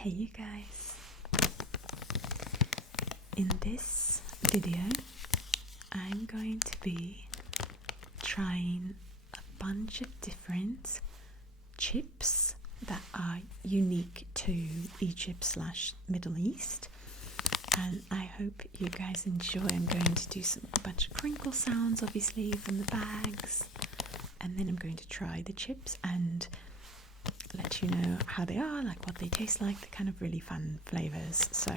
Hey you guys, in this video I'm going to be trying a bunch of different chips that are unique to Egypt/Middle East, and I hope you guys enjoy. I'm going to do a bunch of crinkle sounds obviously from the bags, and then I'm going to try the chips and let you know how they are, like what they taste like. They're kind of really fun flavors, so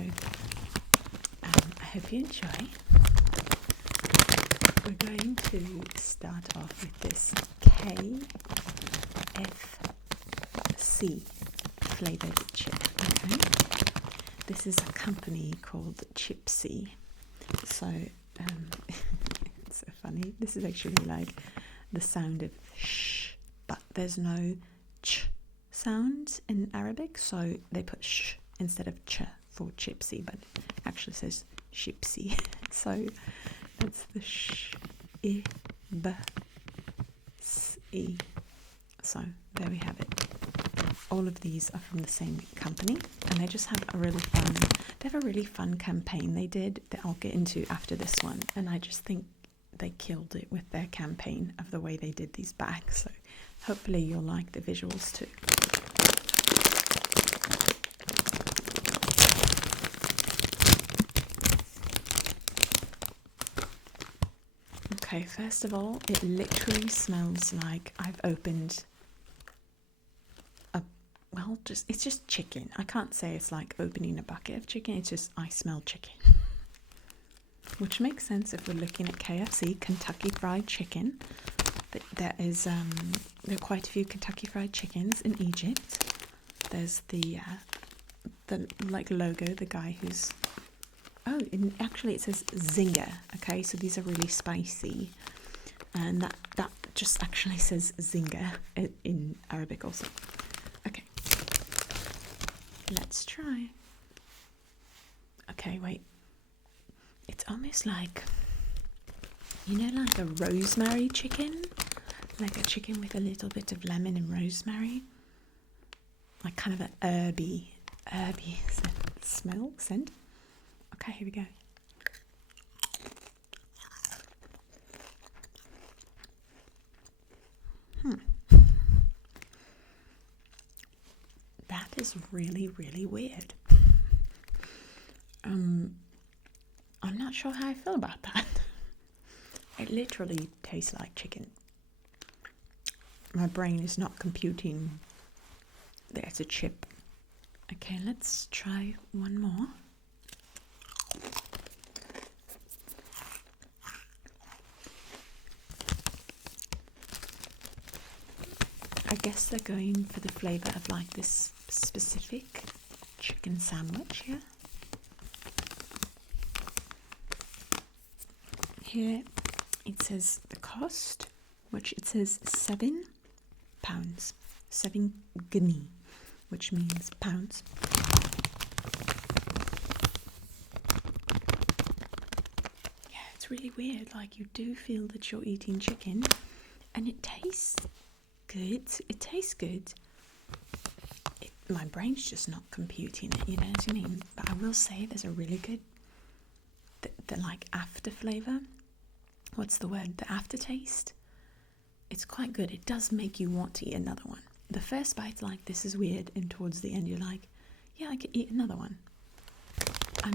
I hope you enjoy. We're going to start off with this KFC flavored chip. Okay, this is a company called Chipsy. So it's so funny. This is actually like the sound of sh, but there's no ch sound in Arabic, so they put sh instead of ch for Chipsy, but it actually says Chipsy. So it's the sh, I, b, s, I. So there we have it. All of these are from the same company, and they just have a really fun campaign they did that I'll get into after this one, and I just think they killed it with their campaign of the way they did these bags. So hopefully you'll like the visuals too. Okay, first of all, it literally smells like I've opened it's just chicken. I can't say it's like opening a bucket of chicken, it's just I smell chicken. Which makes sense if we're looking at KFC, Kentucky Fried Chicken. There are quite a few Kentucky Fried Chickens in Egypt. There's the like logo, the guy who's actually it says Zinger. Okay, so these are really spicy, and that just actually says Zinger in Arabic also. Okay, let's try. Okay, wait. It's almost like, like a rosemary chicken, like a chicken with a little bit of lemon and rosemary, like kind of an herby scent. Okay, here we go. That is really, really weird. I'm not sure how I feel about that. It literally tastes like chicken. My brain is not computing that it's a chip. Okay, let's try one more. I guess they're going for the flavour of like this specific chicken sandwich here. Here it says the cost, which it says £7, 7 guinea, which means pounds. Yeah, it's really weird. Like, you do feel that you're eating chicken, and it tastes good. It tastes good. My brain's just not computing it, you know what I mean? But I will say there's a really good, the like after flavour. What's the word? The aftertaste. It's quite good. It does make you want to eat another one. The first bite's like, this is weird, and towards the end you're like, yeah, I could eat another one. I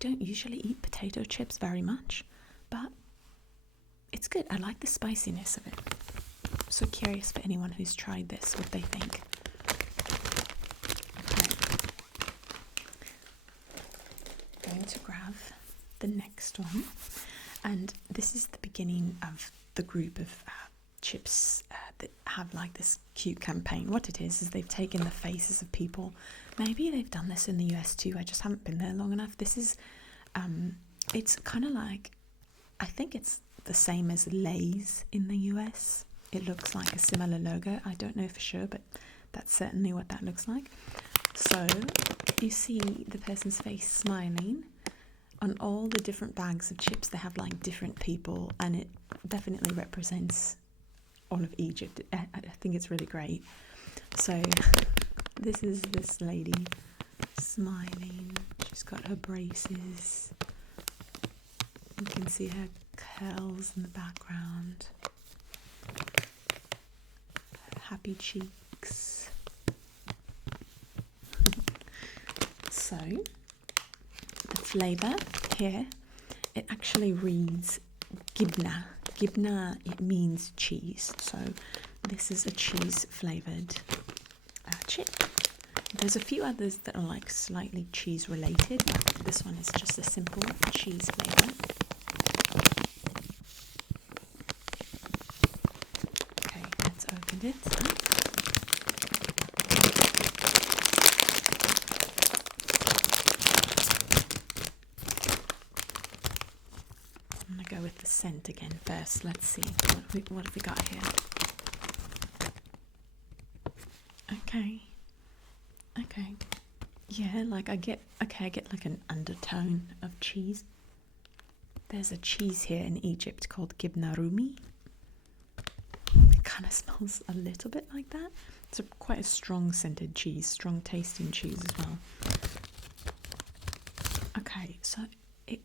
don't usually eat potato chips very much, but it's good. I like the spiciness of it. I'm so curious for anyone who's tried this, what they think. Okay. Going to grab the next one. And this is the beginning of the group of chips that have like this cute campaign. What it is they've taken the faces of people. Maybe they've done this in the US too. I just haven't been there long enough. This is, it's kind of like, I think it's the same as Lay's in the US. It looks like a similar logo. I don't know for sure, but that's certainly what that looks like. So you see the person's face smiling. On all the different bags of chips, they have like different people, and it definitely represents all of Egypt. I think it's really great. So this is this lady smiling. She's got her braces. You can see her curls in the background. Happy cheeks. So, the flavour here, it actually reads gibna. Gibna, it means cheese. So, this is a cheese flavoured chip. There's a few others that are like slightly cheese related, but this one is just a simple cheese flavour. Okay, let's open it. I'm going to go with the scent again first. Let's see. What have we got here? Okay. Yeah, like I get like an undertone of cheese. There's a cheese here in Egypt called gibna rumi. It kind of smells a little bit like that. It's quite a strong scented cheese, strong tasting cheese as well. Okay, so I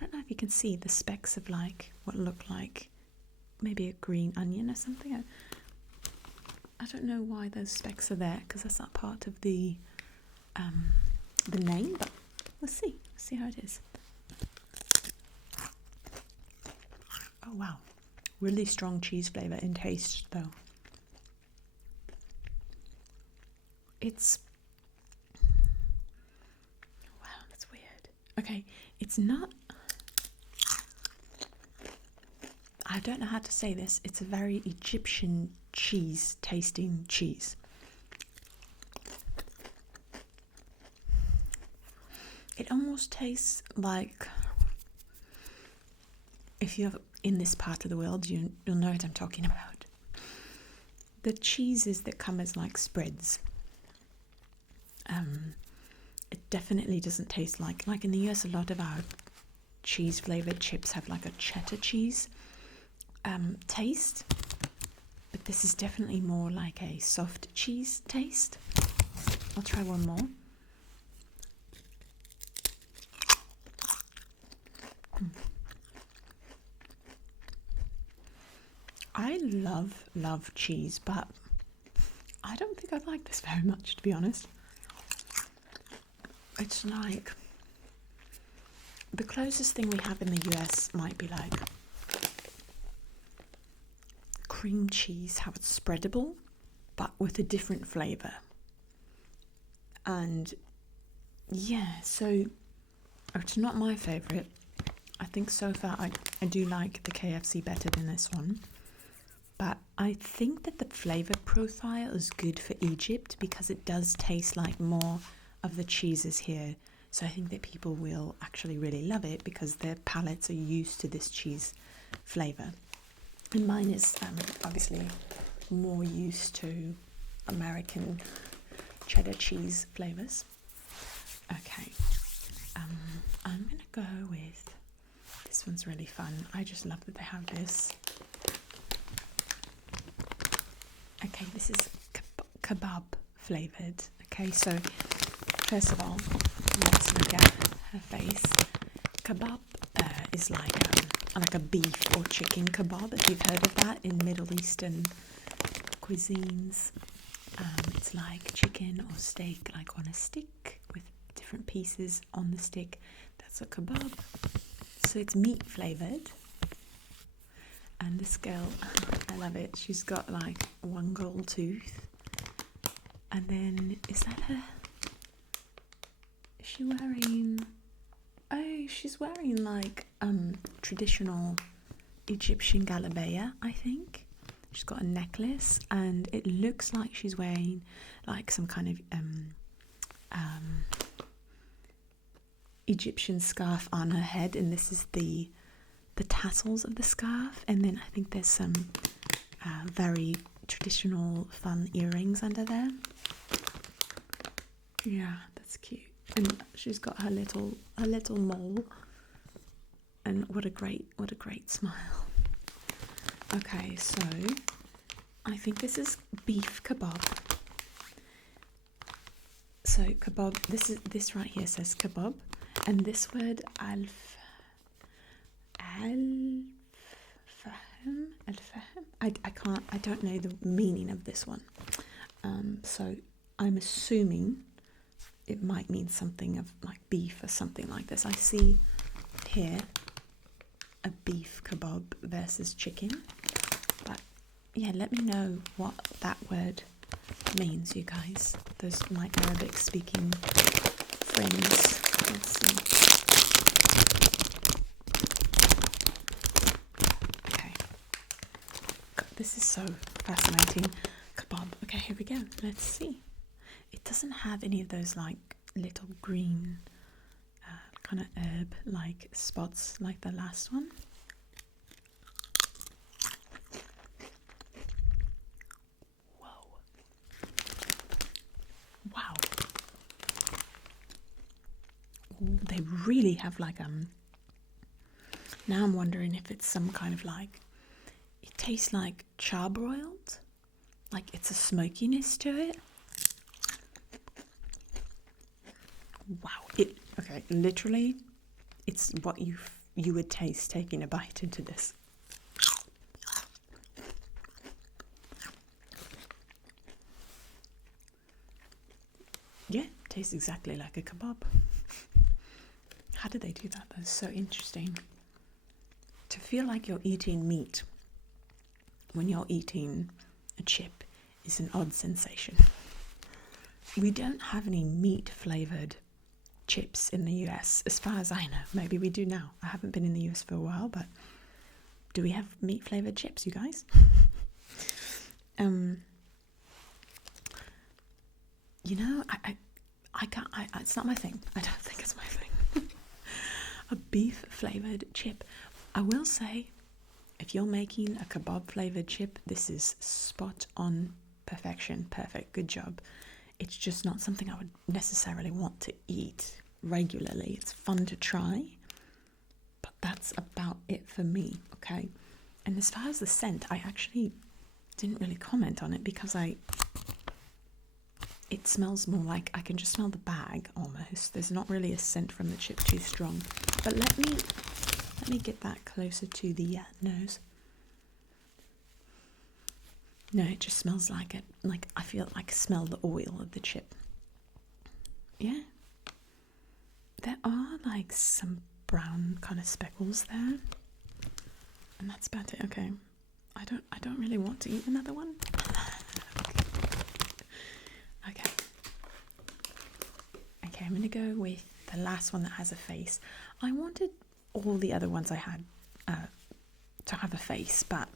don't know if you can see the specks of like what look like maybe a green onion or something. I don't know why those specks are there because that's not part of the name, but let's see how it is. Oh wow, really strong cheese flavor in taste though. It's wow, that's weird. Okay, it's not, I don't know how to say this. It's a very Egyptian cheese tasting cheese. It almost tastes like, if you're in this part of the world, you'll know what I'm talking about. The cheeses that come as like spreads. It definitely doesn't taste like in the US, a lot of our cheese flavored chips have like a cheddar cheese taste, but this is definitely more like a soft cheese taste. I'll try one more. I love cheese, but I don't think I like this very much, to be honest. It's like the closest thing we have in the US might be like cream cheese, how it's spreadable, but with a different flavour. And yeah, so it's not my favourite. I think so far I do like the KFC better than this one. But I think that the flavour profile is good for Egypt because it does taste like more of the cheeses here. So I think that people will actually really love it because their palates are used to this cheese flavour. And mine is obviously more used to American cheddar cheese flavours. Okay, I'm going to go with, this one's really fun. I just love that they have this. Okay, this is kebab flavoured. Okay, so first of all, let's look at her face. Kebab is like a beef or chicken kebab, if you've heard of that in Middle Eastern cuisines. It's like chicken or steak, like on a stick with different pieces on the stick. That's a kebab. So it's meat flavoured. And this girl, I love it. She's got like one gold tooth. And then, is that her? Is she wearing? Oh, she's wearing like traditional Egyptian galabeya, I think. She's got a necklace, and it looks like she's wearing like some kind of Egyptian scarf on her head, and this is the tassels of the scarf, and then I think there's some very traditional fun earrings under there. Yeah, that's cute. And she's got her little mole, and what a great smile. Okay, so I think this is beef kebab. So kebab, this right here says kebab, and this word alfahem, I don't know the meaning of this one. So I'm assuming it might mean something of like beef or something like this. I see here a beef kebab versus chicken, but yeah, let me know what that word means, you guys. Those my Arabic speaking friends. Let's see. Okay. God, this is so fascinating. Kebab. Okay, here we go. Let's see. It doesn't have any of those like little green kind of herb like spots like the last one. Whoa. Wow. Ooh, they really have like now I'm wondering if it's some kind of like, it tastes like charbroiled, like it's a smokiness to it. Wow. Okay, literally it's what you would taste taking a bite into this. Yeah, tastes exactly like a kebab. How did they do that? That's so interesting. To feel like you're eating meat when you're eating a chip is an odd sensation. We don't have any meat flavored chips in the US, as far as I know. Maybe we do now. I haven't been in the US for a while, but do we have meat flavored chips, you guys? You know, I can't. It's not my thing. I don't think it's my thing. A beef flavored chip. I will say, if you're making a kebab flavored chip, this is spot on perfection. Perfect. Good job. It's just not something I would necessarily want to eat regularly. It's fun to try, but that's about it for me, okay? And as far as the scent, I actually didn't really comment on it because it smells more like, I can just smell the bag almost. There's not really a scent from the chip too strong. But let me get that closer to the nose. No, it just smells like it. Like I feel like smell the oil of the chip. Yeah. There are like some brown kind of speckles there. And that's about it. Okay. I don't really want to eat another one. Okay. Okay, I'm gonna go with the last one that has a face. I wanted all the other ones I had to have a face, but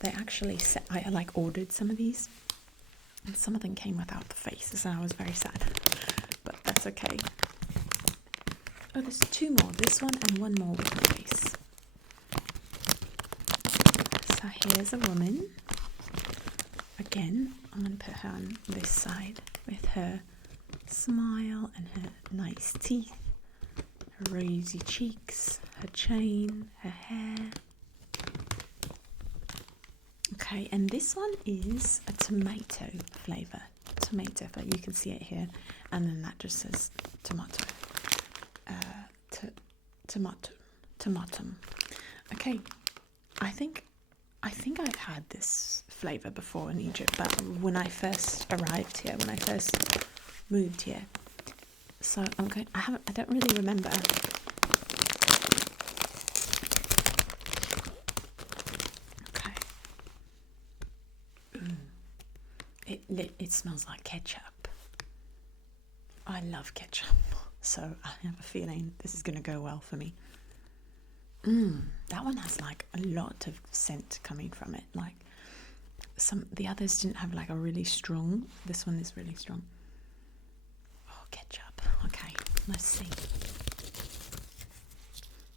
they actually I like ordered some of these and some of them came without the faces and I was very sad, but that's okay. Oh, there's two more, this one and one more with the face. So here's a woman. Again, I'm going to put her on this side with her smile and her nice teeth, her rosy cheeks, her chain, her hair. Okay, and this one is a tomato flavour. Tomato flavour, you can see it here, and then that just says tomato. Tomatum. Okay, I think I've had this flavour before in Egypt, but when I first arrived here, when I first moved here, so I don't really remember. It smells like ketchup. I love ketchup, so I have a feeling this is going to go well for me. That one has like a lot of scent coming from it. Like the others didn't have like a really strong. This one is really strong. Oh, ketchup. Okay, let's see.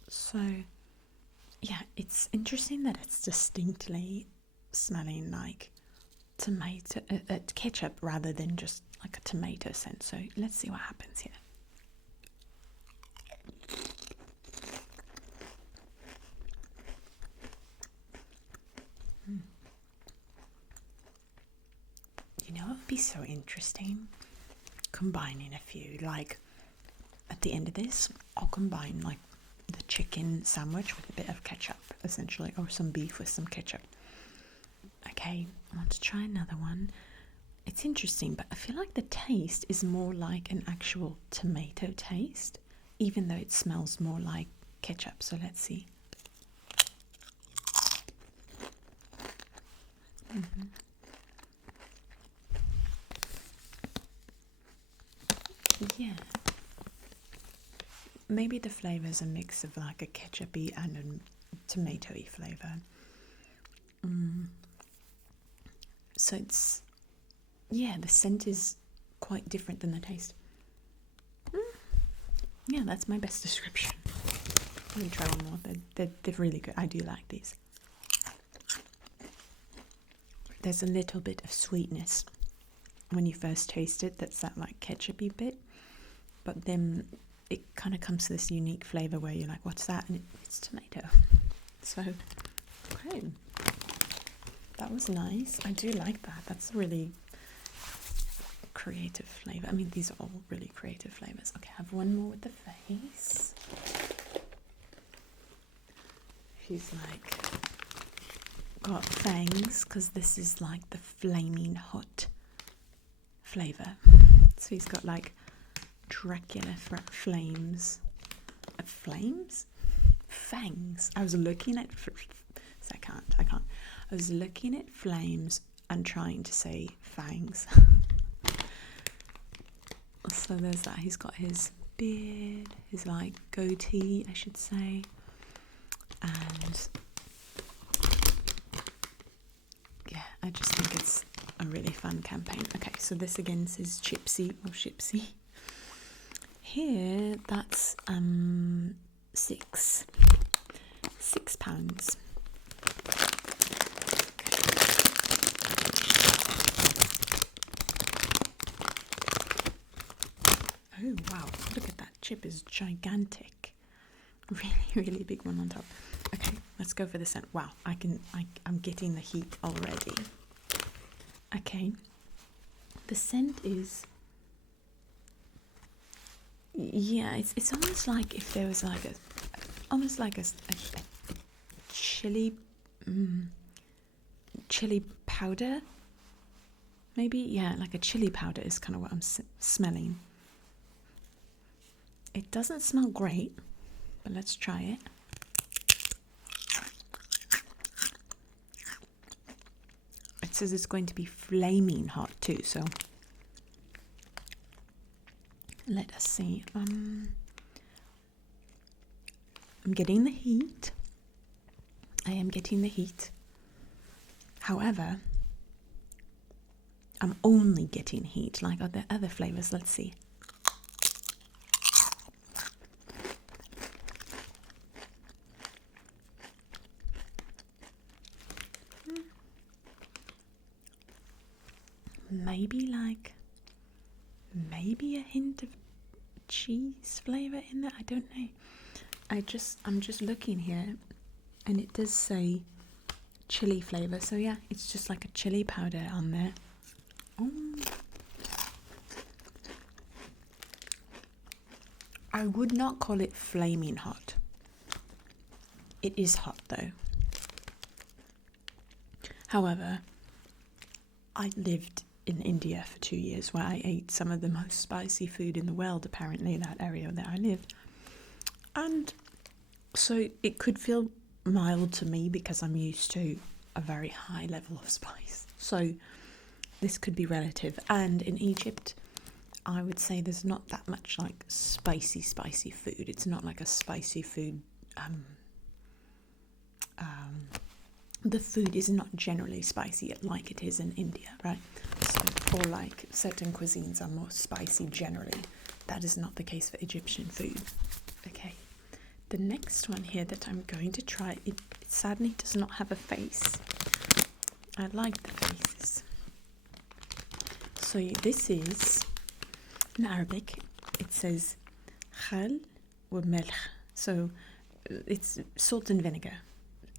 So, yeah, it's interesting that it's distinctly smelling like tomato ketchup rather than just like a tomato scent. So let's see what happens here. You know what would be so interesting? combining a few. Like at the end of this, I'll combine like the chicken sandwich with a bit of ketchup, essentially, or some beef with some ketchup. Okay, I want to try another one. It's interesting, but I feel like the taste is more like an actual tomato taste, even though it smells more like ketchup. So let's see. Yeah. Maybe the flavour is a mix of like a ketchupy and a tomatoey flavour. So it's, yeah, the scent is quite different than the taste. Yeah, that's my best description. Let me try one more. They're really good. I do like these. There's a little bit of sweetness when you first taste it. That's that like ketchupy bit. But then it kind of comes to this unique flavour where you're like, what's that? And it's tomato. So, okay. That was nice. I do like that. That's a really creative flavour. I mean, these are all really creative flavours. Okay, I have one more with the face. She's like got fangs because this is like the flaming hot flavour. So he's got like Dracula flames. Flames? Fangs. I was looking at... I can't. I was looking at flames and trying to say fangs. So there's that. He's got his beard, his like goatee, I should say. And yeah, I just think it's a really fun campaign. Okay, so this again says Chipsy or Shipsy. Here, that's £6. Oh wow, look at that chip, is gigantic. Really, really big one on top. Okay, let's go for the scent. Wow, I'm getting the heat already. Okay, the scent is, yeah, it's almost like if there was like a chili chili powder, maybe. Yeah, like a chili powder is kind of what I'm smelling. It doesn't smell great, but let's try it. It says it's going to be flaming hot too, so let us see. I'm getting the heat. I am getting the heat. However, I'm only getting heat. Like the other flavors, let's see. Maybe a hint of cheese flavor in there. I don't know. I'm just looking here, and it does say chili flavor. So yeah, it's just like a chili powder on there. I would not call it flaming hot. It is hot though. However, I lived in India for 2 years where I ate some of the most spicy food in the world, apparently, in that area that I lived. And so it could feel mild to me because I'm used to a very high level of spice. So this could be relative. And in Egypt, I would say there's not that much like spicy food. It's not like a spicy food. The food is not generally spicy like it is in India, right? So, or like certain cuisines are more spicy generally. That is not the case for Egyptian food. Okay, the next one here that I'm going to try, it sadly does not have a face. I like the faces. So this is, in Arabic, it says khal wa melh. So it's salt and vinegar.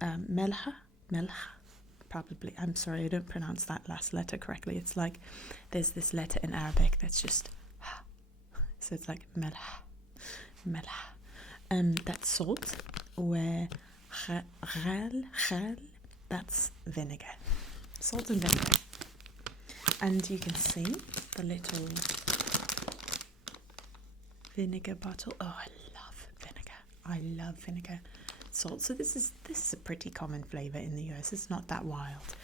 Melha, probably. I'm sorry, I don't pronounce that last letter correctly. It's like there's this letter in Arabic that's just So it's like ملح ملح. That's salt. Where خال, that's vinegar. Salt and vinegar. And you can see the little vinegar bottle. Oh, I love vinegar. I love vinegar. Salt. So this is a pretty common flavour in the US. It's not that wild.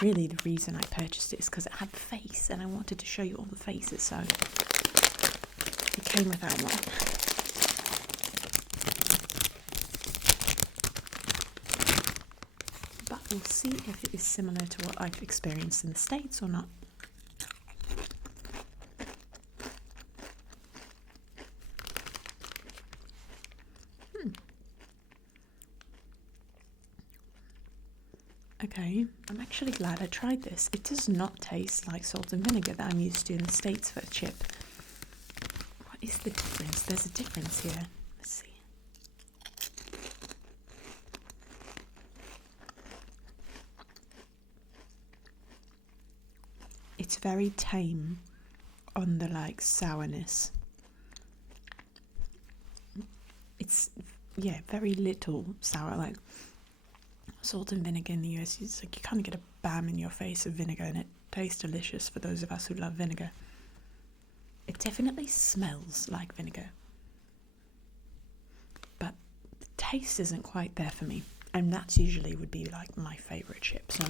Really, the reason I purchased it is because it had face, and I wanted to show you all the faces. So it came with that one. But we'll see if it is similar to what I've experienced in the States or not. Okay, I'm actually glad I tried this. It does not taste like salt and vinegar that I'm used to in the States for a chip. What is the difference? There's a difference here. Let's see. It's very tame on the like sourness. It's, yeah, very little sour. Like salt and vinegar in the US, it's like you kind of get a bam in your face of vinegar, and it tastes delicious for those of us who love vinegar. It definitely smells like vinegar, but the taste isn't quite there for me, and that's usually would be like my favourite chip. So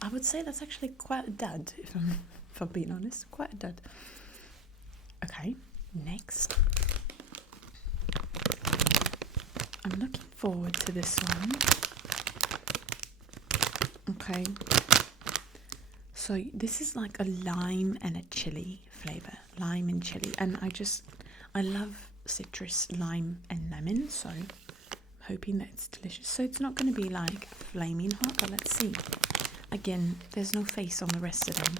I would say that's actually quite a dud, if I'm being honest, quite a dud. Okay, next. I'm looking forward to this one. Okay, so this is like a lime and a chili flavour, lime and chili, and I love citrus, lime and lemon, so I'm hoping that it's delicious. So it's not going to be like flaming hot, but let's see. Again, there's no face on the rest of them.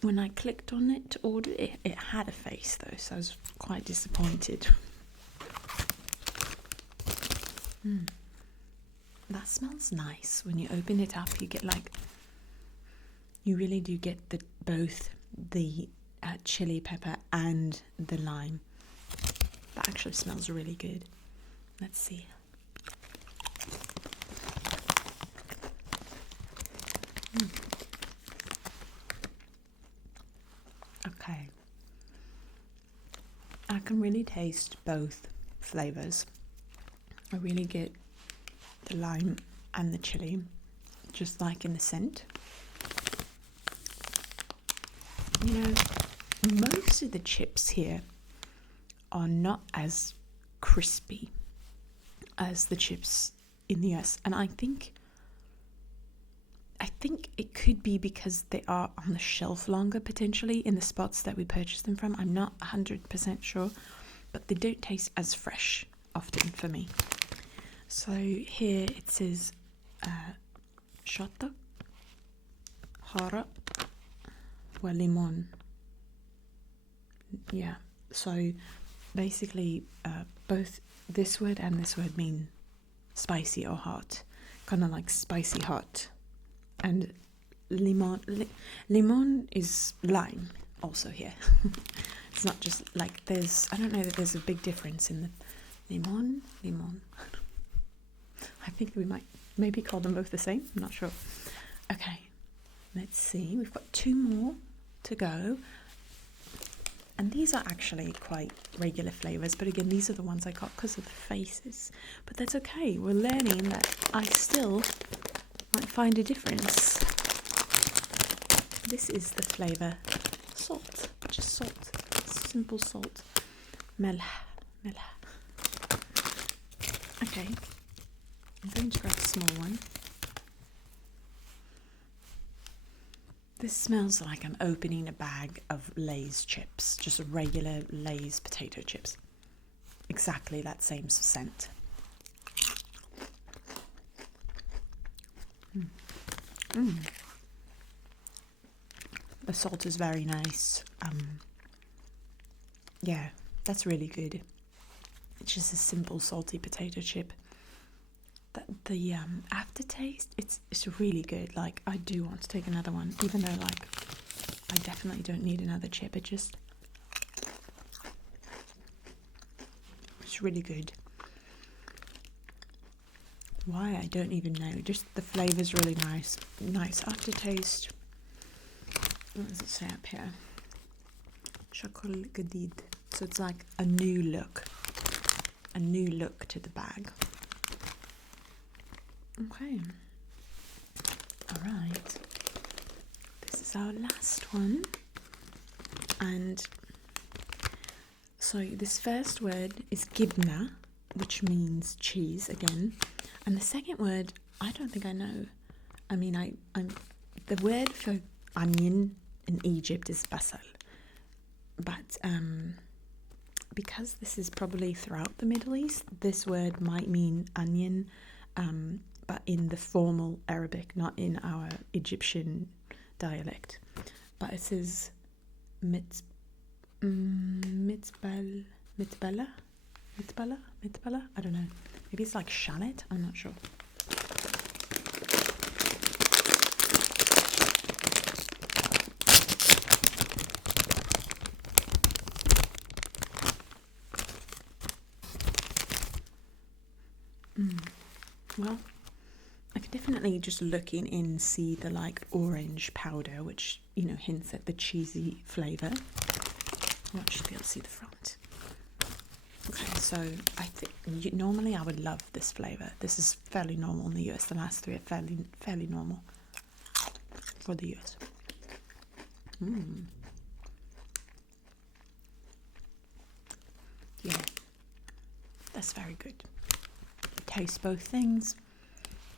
When I clicked on it to order it, it had a face though, so I was quite disappointed. That smells nice. When you open it up, you get like, you really do get both the chili pepper and the lime. That actually smells really good. Let's see. Okay. I can really taste both flavors. I really get the lime and the chili, just like in the scent. You know, most of the chips here are not as crispy as the chips in the US, and I think it could be because they are on the shelf longer, potentially, in the spots that we purchase them from. I'm not 100% sure, but they don't taste as fresh often for me. So here it says شطة حارة وليمون. Yeah, so basically both this word and this word mean spicy or hot, kind of like spicy hot. And limon is lime also here. It's not just like I don't know that there's a big difference in the limon. I think we might maybe call them both the same. I'm not sure. Okay, let's see. We've got 2 more to go. And these are actually quite regular flavours, but again, these are the ones I got because of the faces. But that's okay. We're learning that I still might find a difference. This is the flavour salt, just salt, simple salt. ملح. Okay, I'm going to grab a small one. This smells like I'm opening a bag of Lay's chips, just regular Lay's potato chips. Exactly that same scent. The salt is very nice. Yeah, that's really good. It's just a simple salty potato chip the aftertaste, it's really good. Like, I do want to take another one, even though like I definitely don't need another chip. It's really good. Why, I don't even know. Just the flavor's really nice. Nice aftertaste. What does it say up here? Chocolate Gadid. So it's like a new look. A new look to the bag. Okay. Alright. This is our last one. And so this first word is gibna, which means cheese again. And the second word, I don't think I know. I mean, I'm the word for onion in Egypt is basal. But because this is probably throughout the Middle East, this word might mean onion, but in the formal Arabic, not in our Egyptian dialect. But it says mitbala? I don't know. Maybe it's like shallot? I'm not sure. Well, I could definitely just looking in see the like orange powder, which, you know, hints at the cheesy flavour. I should be able to see the front. Okay, so I think normally I would love this flavour. This is fairly normal in the US. The last three are fairly normal for the US. Yeah, that's very good. Taste both things.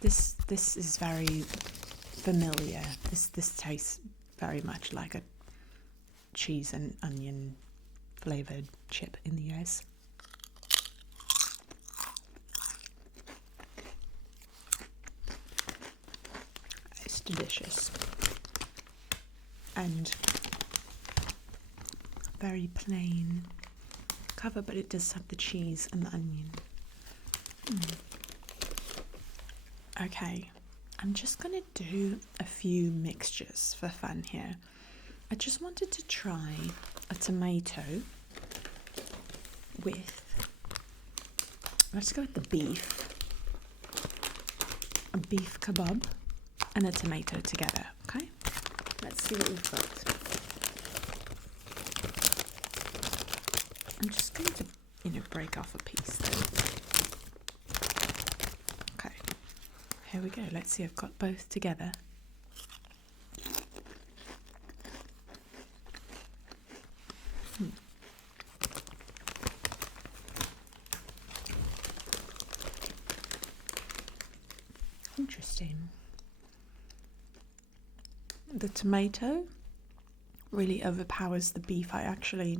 This is very familiar. This tastes very much like a cheese and onion flavored chip in the US. It's delicious and very plain cover, but it does have the cheese and the onion. Okay, I'm just gonna do a few mixtures for fun here. I just wanted to try a tomato with, let's go with the beef, a beef kebab and a tomato together. Okay, let's see what we've got. I'm just going to, break off a piece though. Okay, here we go. Let's see, I've got both together. Interesting. The tomato really overpowers the beef. I actually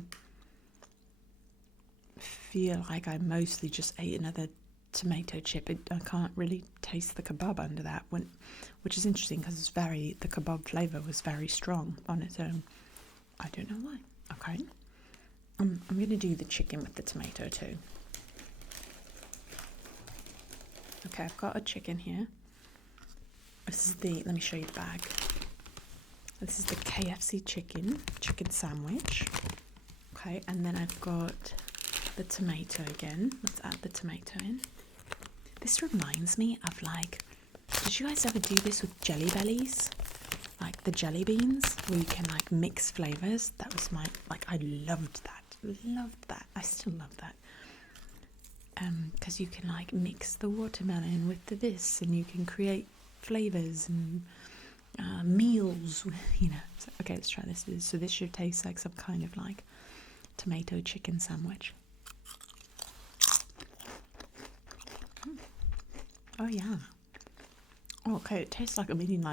feel like I mostly just ate another tomato chip. I can't really taste the kebab under that one, which is interesting because the kebab flavour was very strong on its own. I don't know why. Okay. I'm going to do the chicken with the tomato too. Okay, I've got a chicken here. This is let me show you the bag. This is the KFC chicken sandwich. Okay, and then I've got the tomato again. Let's add the tomato in. This reminds me of did you guys ever do this with jelly bellies? Like the jelly beans, where you can mix flavors. That was I loved that. I still love that. Because you can mix the watermelon with this, and you can create flavors and meals. So, okay, let's try this. So this should taste like some kind of tomato chicken sandwich. Oh yeah. Oh, okay, it tastes like I'm eating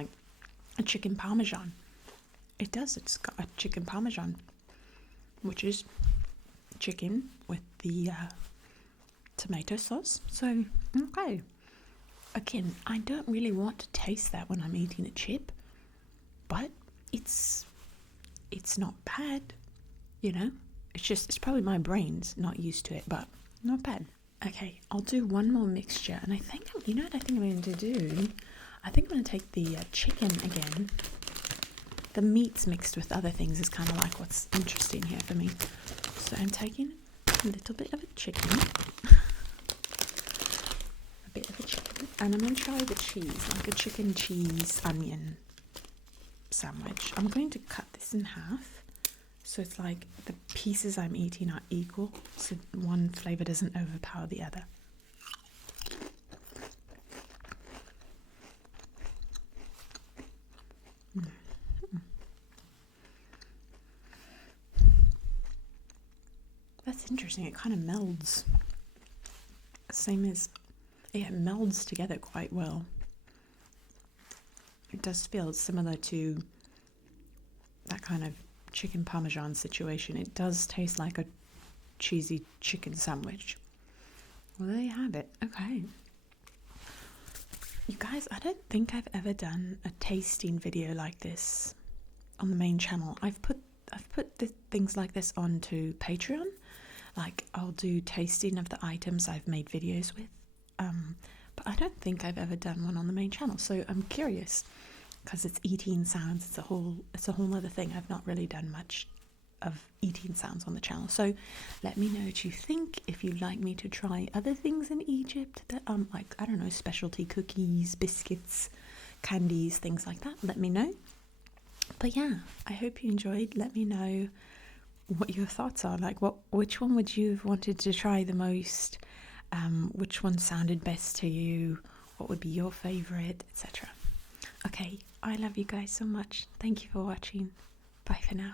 a chicken parmesan. It does. It's got a chicken parmesan, which is chicken with the tomato sauce. So okay. Again, I don't really want to taste that when I'm eating a chip, but it's not bad. It's probably my brain's not used to it, but not bad. Okay, I'll do one more mixture, and I think, you know what I think I'm going to do? I think I'm going to take the chicken again. The meats mixed with other things is kind of like what's interesting here for me. So I'm taking a little bit of a chicken, and I'm going to try the cheese, like a chicken cheese onion sandwich. I'm going to cut this in half, so it's like the pieces I'm eating are equal, so one flavor doesn't overpower the other. That's interesting. It kind of melds. Same as, yeah, it melds together quite well. It does feel similar to that kind of chicken parmesan situation. It does taste like a cheesy chicken sandwich. Well, there you have it. Okay. You guys, I don't think I've ever done a tasting video like this on the main channel. I've put things like this onto Patreon. Like, I'll do tasting of the items I've made videos with, but I don't think I've ever done one on the main channel. So I'm curious, because it's eating sounds. It's a whole other thing. I've not really done much of eating sounds on the channel. So let me know what you think. If you'd like me to try other things in Egypt that like, I don't know, specialty cookies, biscuits, candies, things like that, let me know. But yeah, I hope you enjoyed. Let me know what your thoughts are. Like, which one would you have wanted to try the most? Which one sounded best to you? What would be your favorite, etc. Okay, I love you guys so much. Thank you for watching. Bye for now.